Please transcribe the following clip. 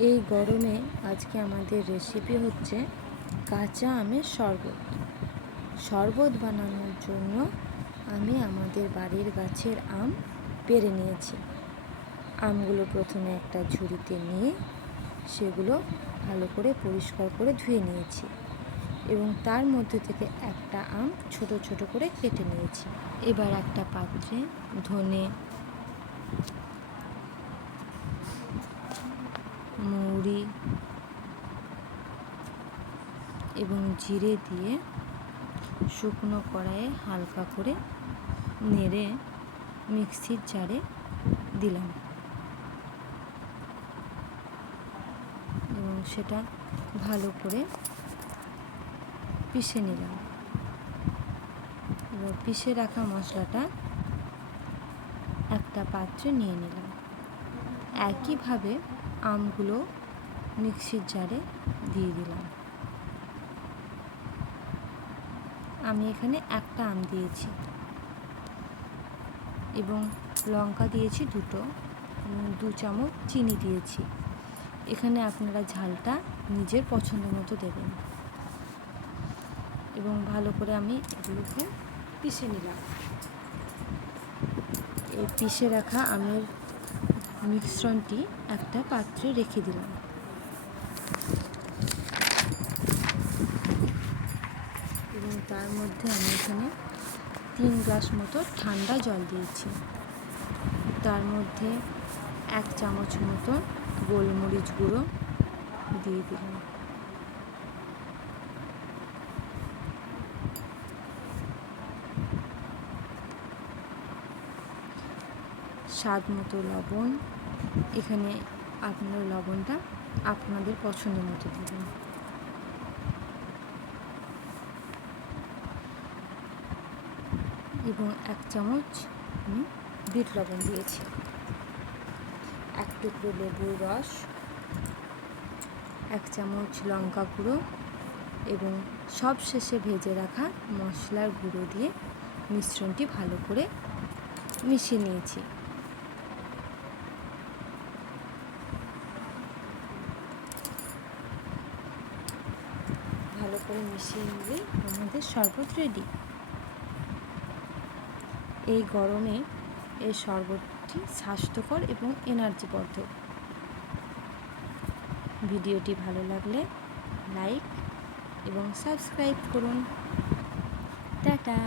এই গরমে আজকে আমাদের রেসিপি হচ্ছে কাঁচা আমের শরবত। শরবত বানানোর জন্য আমি আমাদের বাড়ির গাছের আম পেড়ে নিয়েছি। আমগুলো প্রথমে একটা ঝুড়িতে নিয়ে সেগুলো ভালো করে পরিষ্কার করে ধুয়ে নিয়েছি এবং তার মধ্যে থেকে একটা আম ছোট ছোট করে কেটে নিয়েছি। এবার একটা পাত্রে ধনে, মৌরি এবং জিরে দিয়ে শুকনো কড়াইয়ে হালকা করে নেড়ে মিক্সির জারে দিলাম এবং সেটা ভালো করে পিষে নিলাম। এবার পিষে রাখা মশলাটা একটা পাত্রে নিয়ে নিলাম। একইভাবে আমগুলো মিক্সির জারে দিয়ে দিলাম। আমি এখানে একটা আম দিয়েছি এবং লঙ্কা দিয়েছি দুটো, 2 চামচ চিনি দিয়েছি। এখানে আপনারা ঝালটা নিজের পছন্দ মতো দেবেন এবং ভালো করে আমি এগুলোকে পিষে নিলাম। এই পিষে রাখা আমের মিশ্রণটি একটা পাত্রে রেখে দিলাম এবং তার মধ্যে আমি এখানে 3 গ্লাস মতো ঠান্ডা জল দিয়েছি। তার মধ্যে 1 চামচ মতো গোলমরিচ গুঁড়ো দিয়ে দিলাম। স্বাদ মতো লবণ, এখানে আপনারা লবণটা আপনাদের পছন্দ মতো দেবেন এবং 1 চামচ আমি বিট লবণ দিয়েছি, 1 টুকরো লেবুর রস, 1 চামচ লঙ্কা গুঁড়ো এবং সব শেষে ভেজে রাখা মশলার গুঁড়ো দিয়ে মিশ্রণটি ভালো করে মিশিয়ে নিয়েছি। ভালো করে মিশিয়ে নিলেই আমাদের শরবত রেডি। এই গরমে এই শরবতটি স্বাস্থ্যকর এবং এনার্জিবর্ধক। ভিডিওটি ভালো লাগলে লাইক এবং সাবস্ক্রাইব করুন। টাটা।